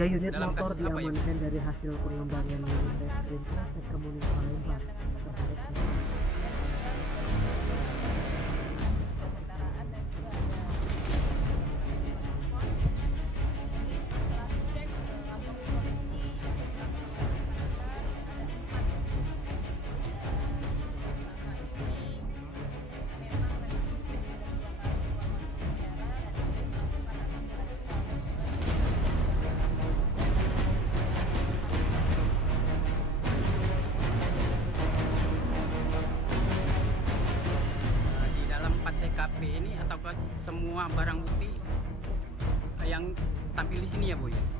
3 unit Dalam motor kasus apa ya? diamankan dari hasil pengembangan Reskrim Polsek Kemuning Palembang terhadap Di dalam 4 TKP ini ataukah semua barang bukti yang tampil di sini ya Bu ya?